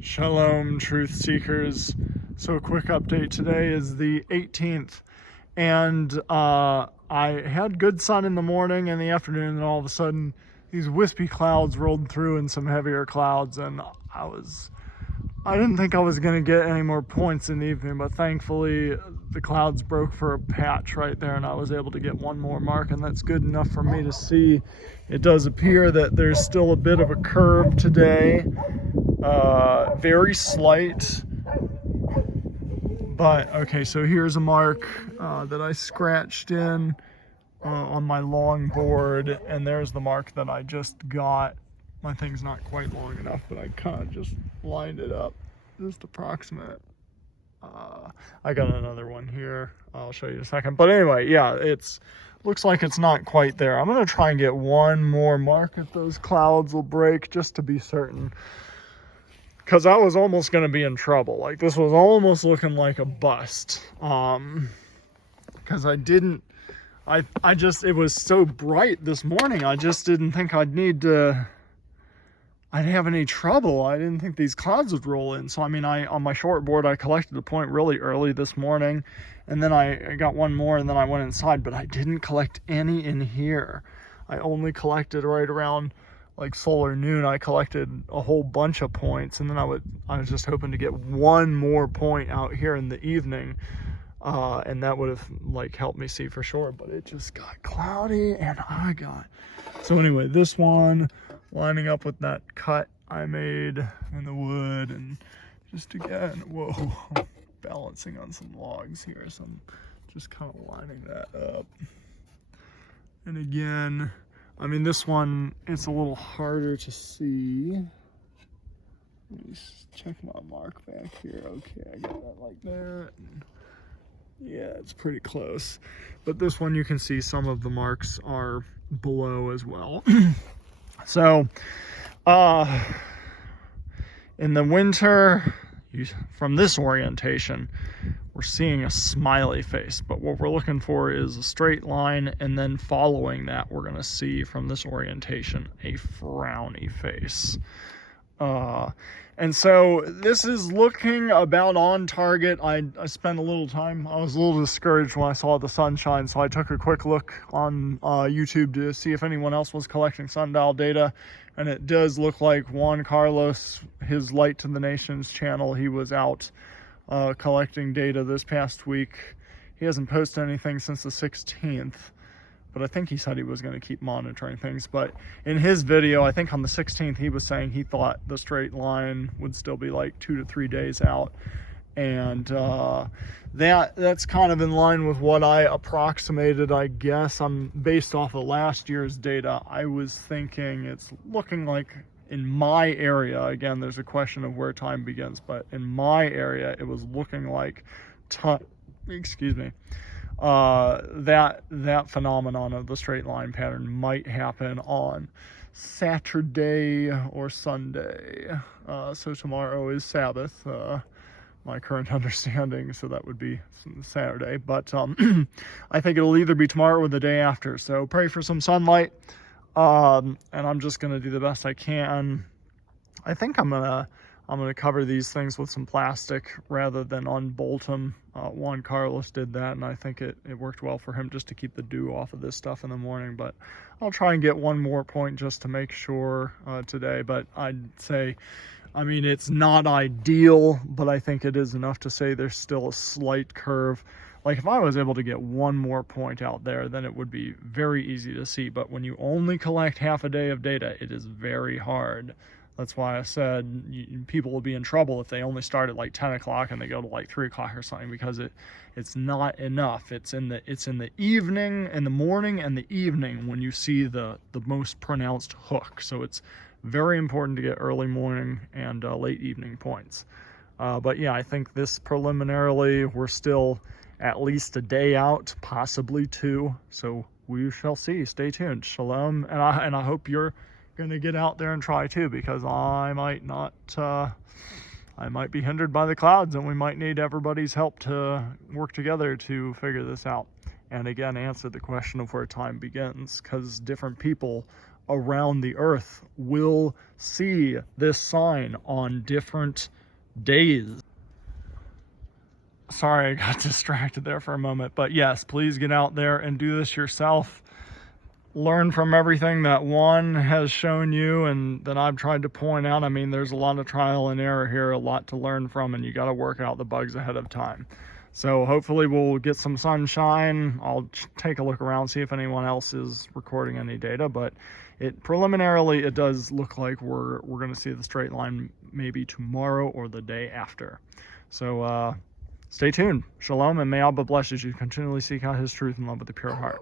Shalom, truth seekers. So a quick update. Today is the 18th, and I had good sun in the morning and the afternoon, and all of a sudden these wispy clouds rolled through and some heavier clouds, and I didn't think I was going to get any more points in the evening, but thankfully the clouds broke for a patch right there and I was able to get one more mark, and that's good enough for me to see. It does appear that there's still a bit of a curve today, very slight, but okay, so here's a mark that I scratched in on my long board, and there's the mark that I just got. My thing's not quite long enough, but I kind of just lined it up, just approximate. I got another one here. I'll show you in a second. But anyway, yeah, looks like it's not quite there. I'm gonna try and get one more mark if those clouds will break, just to be certain. Because I was almost gonna be in trouble. Like, this was almost looking like a bust. Because it was so bright this morning, I just didn't think I'd have any trouble. I didn't think these clouds would roll in. So, I mean, on my short board, I collected a point really early this morning, and then I got one more, and then I went inside, but I didn't collect any in here. I only collected right around like solar noon. I collected a whole bunch of points, and then I was just hoping to get one more point out here in the evening, and that would have like helped me see for sure, but it just got cloudy, and so anyway, this one lining up with that cut I made in the wood, and just again, whoa, I'm balancing on some logs here, so I'm just kind of lining that up. And again, I mean, this one, it's a little harder to see. Let me check my mark back here. Okay, I got that like that. And yeah, it's pretty close. But this one, you can see some of the marks are below as well. So, in the winter, from this orientation, we're seeing a smiley face, but what we're looking for is a straight line, and then following that, we're gonna see from this orientation a frowny face. And so this is looking about on target. I spent a little time, I was a little discouraged when I saw the sunshine, so I took a quick look on YouTube to see if anyone else was collecting sundial data, and it does look like Juan Carlos, his Light to the Nations channel, he was out collecting data this past week. He hasn't posted anything since the 16th. But I think he said he was going to keep monitoring things. But in his video, I think on the 16th, he was saying he thought the straight line would still be like 2 to 3 days out. And that's kind of in line with what I approximated, I guess. I'm based off of last year's data. I was thinking it's looking like in my area, again, there's a question of where time begins, but in my area, it was looking like that phenomenon of the straight line pattern might happen on Saturday or Sunday. So tomorrow is Sabbath, my current understanding, so that would be Saturday. But I think it'll either be tomorrow or the day after. So pray for some sunlight, and I'm just gonna do the best I can. I think I'm gonna cover these things with some plastic rather than unbolt them. Juan Carlos did that, and I think it worked well for him just to keep the dew off of this stuff in the morning. But I'll try and get one more point just to make sure today. But I'd say, I mean, it's not ideal, but I think it is enough to say there's still a slight curve. Like, if I was able to get one more point out there, then it would be very easy to see. But when you only collect half a day of data, it is very hard. That's why I said people will be in trouble if they only start at like 10 o'clock and they go to like 3 o'clock or something, because it's not enough. It's in the evening, in the morning and the evening when you see the most pronounced hook. So it's very important to get early morning and late evening points. But yeah, I think this preliminarily, we're still at least a day out, possibly 2. So we shall see. Stay tuned. Shalom, and I hope you're gonna get out there and try too, because I might not, I might be hindered by the clouds, and we might need everybody's help to work together to figure this out. And again, answer the question of where time begins, because different people around the earth will see this sign on different days. Sorry, I got distracted there for a moment, but yes, please get out there and do this yourself. Learn from everything that Juan has shown you and that I've tried to point out. I mean, there's a lot of trial and error here, a lot to learn from, and you got to work out the bugs ahead of time. So hopefully we'll get some sunshine. I'll take a look around, see if anyone else is recording any data, but preliminarily it does look like we're going to see the straight line maybe tomorrow or the day after. So stay tuned. Shalom, and may Allah bless as you continually seek out his truth and love with a pure heart.